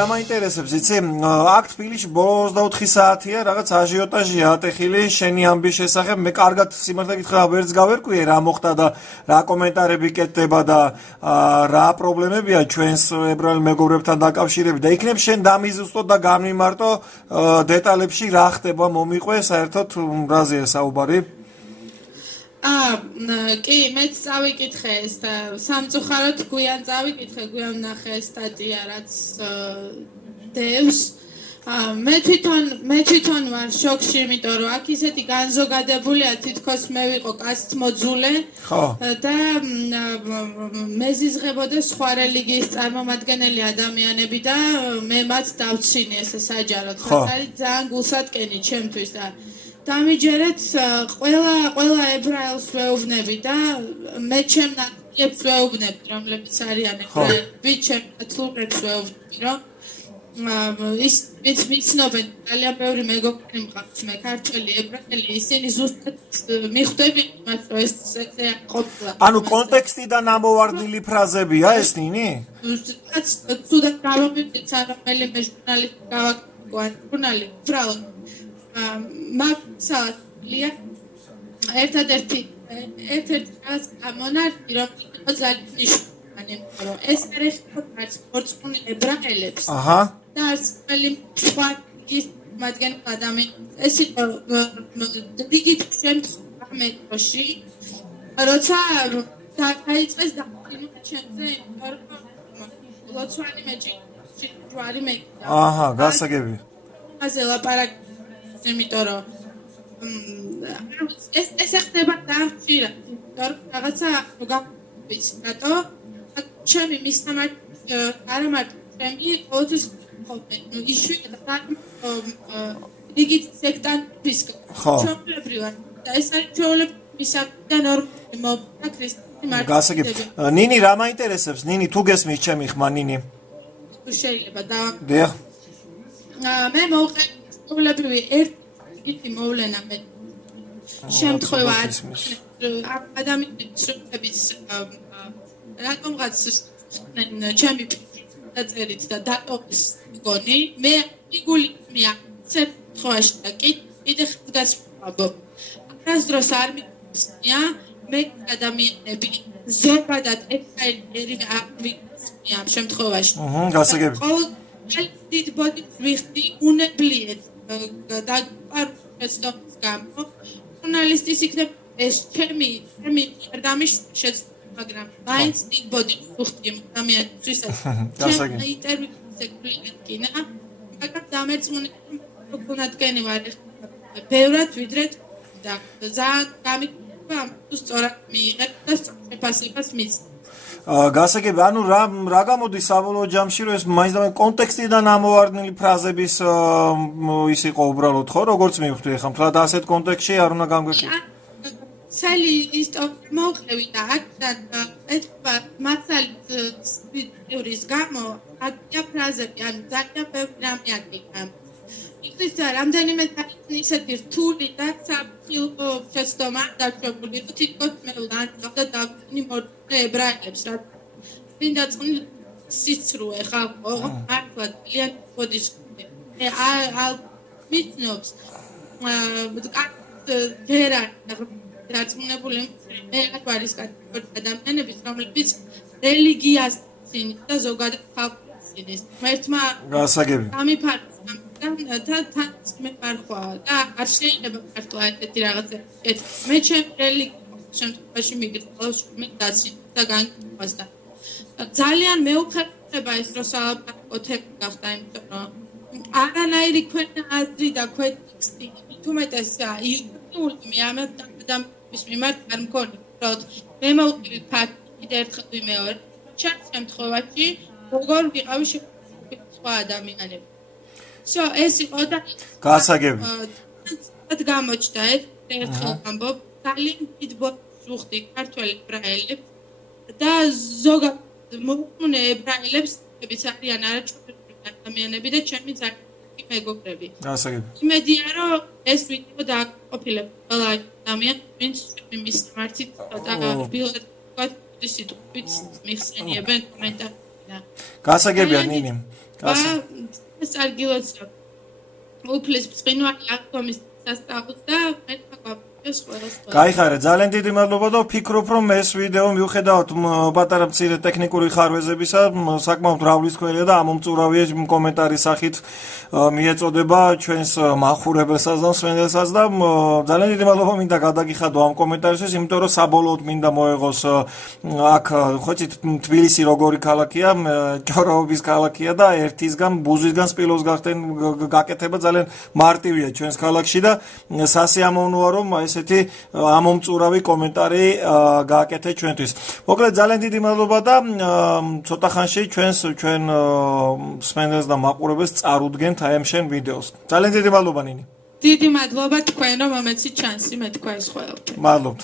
რა მაინტერესებს, იცი? აქ თბილისში ბოლო 24 საათია, რაღაც აჟიოტაჟია ატეხილი შენი ამბის შესახებ. მე კარგად სიმართლე გითხრა, ვერც გავერკვიე რა მოხდა და რა კომენტარები კეთდება და რა პრობლემებია ჩვენს ებრაელ მეგობრებთან დაკავშირებით. და იქნებ შენ დამიზუსტო და გამიმარტო დეტალებში რა ხდება, მომიყვე საერთოდ რაზეა საუბარი? კი, მეც წავიკითხე ეს და სამწუხაროდ გვიან წავიკითხე, გვიან ვნახე სტატია, რაც დევს. მე თვითონ ვარ შოკში, იმიტომ რომ აქ ისეთი განზოგადებულია, თითქოს მე ვიყო კაცთმოძულე და მეზიზღებოდა სხვა რელიგიის წარმომადგენელი ადამიანები და მე მათ დავცინე ესე საჯაროდ. რაც არის ძალიან გულსატკენი ჩემთვის და დამიჯერეთ ყველა ებრაელს ვეუბნები და მე ჩემ ნაცვლებს ვეუბნები, რომლებიც არიან ებრაელები, ჩემ ნაცვლებს ვეუბნები, რომ ის მიცნობენ ძალიან ბევრი მეგობრები მყავს მე ქართველი ებრაელი, ისინი ზუსტად მიხვდები მათ, რომ ეს ესე ყოფილა. ანუ კონტექსტიდან ამოვარდნილი ფრაზებია ეს ნინი? ზუსტად თუდად გამომივიდეს რომელიმე ჟურნალისტი გავაკეთე ჟურნალი უბრალოდ მაგსალია ერთადერთი რაღაც გამონარდი რომ იყო ძალიან მნიშვნელოვანი რომ ეს არის არც მორწმუნე ებრაელებს და არც სხვა ის მაგრამ ადამიანს ეს იყო რიგით შემთხვევა მეტროში როცა დაიწყეს დაყრდნობა ჩემზე ლოცვანი მეჯი ჯვარი მე გასაგები ასე ლაპარაკ იმიტომ რომ ეს ხდება დამჭირად, იმიტომ რომ რაღაცა გავიცი, რატო? ჩემი მისამართი არა მარტო ჩემი ყოველთვის ყოფენ, იშვიათად რიგით სექტანტისკ. ჩვეულებრივად და ეს არის ჩვეულებრივი და ნორმალური მოვიდა ქრისტიანი მარტო. გასაგები. ნინი რა მაინტერესებს? ნინი თუ გესმის ჩემი ხმა ნინი? თუ შეიძლება და დიახ. მე მოვყე ჩვეულებრივი ერთი მოვლენა მე შემთხვევა ადამიანის შრომების რატომღაც ჩემი დაწერით და დატოვის მგონი მე იგული შემთხვევაში და კიდე ხსგასვაბო არასდროს არ მიგწია მე ადამიანები ზოგადად ებრაელი არ მიგწია ამ შემთხვევაში გასაგები დიდ ბოდით ვიხდი უნებლიეთ და პარუსტოს გამო ჟურნალისტის იქნებ ეს ჩემი არ დამიშეც მაგრამ მაინც დიდ ბოდით ვიხდი ადამიანებისათვის ჩემი ინტერვიუზე კლიენტინა მაგრამ დამეწმუნებული გონადგენი ვარ ბევრად ვიდრე და ძალიან გამიკვირდა ამ სწორად მიიღეთ და შეფასებას მისცეს გასაგები, ანუ რა გამოდის საბოლოო ჯამში, რომ ეს მაინც და კონტექსტიდან ამოვარდნილი ფრაზების ის იყო უბრალოდ ხო, როგორც მივხვდი ახლა, მთლად ასეთ კონტექსტში არ უნდა გამგვეყიდო. ცელი ისტორია მოხევი და აქედან ეთქვა მასალის გამო აქია ფრაზები, ანუ ძალიან ბევრი რამე აქია. იქნეს რამდენიმე ისეთი რთული და საფილმო შეცდომა დაშვებული, რომ თითქოს მე ვანძავდა დავინი მორწმუნე ებრაელებს, რა წინდა სიცრუე ხალხო, მართლა ძალიან ბოდის მე მიცნობს ვერა დარწმუნებული მე არის ადამიანების რომლებიც რელიგიას წინის და ზოგადად ხალხს წინის ერთმა გასაგები ამიფარს თან მე მარხვა და არ შეიძლება მართლა ესეთი რაღაცა მე ჩემი რელიგიის შემთხვევაში მიგწევს მე დაცი და განკვას და ძალიან მეუხერხება ეს რომ სალაპარაკო თემა გახდა იმიტომ რომ არანაირი ქვეყნა აზრი და ქვეტექსტი თუმეტესა იუტული მე ამ ადამიანის მიმართ არ მქონი უბრალოდ მე მოვყივი ფაქტი კიდე ერთხელ ვიმეორე ჩემ შემთხვევაში როგორ ვიყავი სხვა ადამიანები ეს იყო და გასაგები გამოჩნდა ერთხელ ამბობ ძალიან დიდ ბოდს ვუხდი ქართველ ებრაელებს და ზოგადად მორწმუნე ებრაელებს, რომლებიც არიან არაჩვეულებრივი ადამიანები და ჩემი ძალიან მეგობრები. გასაგები. იმედია რომ ეს ვიდეო დააკმაყოფილებს ყველა ადამიანს, ვინც მის მართით ცოტა ბილად სიტყვით მიხსენიებენ კომენტარებში. გასაგებია ნინი. ეს არგილოცა უფლის წინვარი აღდგომის სასწაულს და მე გაგვაფრთხეს ყველას. გაიხარე, ძალიან დიდი მადლობა და ვფიქრობ, რომ ეს ვიდეო მიუხედავად პატარა მცირე ტექნიკური ხარვეზებისა, საკმაოდ მრავლისმხელია და ამომწურავია კომენტარის სახით მიეწოდება ჩვენს მახურებელსაც და მსმენელსაც და ძალიან დიდი მადლობა მინდა გადაგიხადო ამ კომენტარისთვის, იმიტომ რომ საბოლოოდ მინდა მოეღოს აქ ხო იცით თბილისი როგორი ქალაქია, ჭოროობის ქალაქია და ერთისგან ბუზისგან სპილოს გაკეთება ძალიან მარტივია ჩვენს ქალაქში და სასიამოვნოა რომ ესეთი ამომწურავი კომენტარი გააკეთე ჩვენთვის. მოკლედ ძალიან დიდი მადლობა და ცოტა ხანში ჩვენ მსმენელს და მაყურებელს წარუდგენთ აი ამ შენ ვიდეოს. ძალიან დიდი მადლობა ნინი. დიდი მადლობა თქვენ რომ მომეცით ჩანსი მე თქვა ეს ყველაფერი. მადლობთ.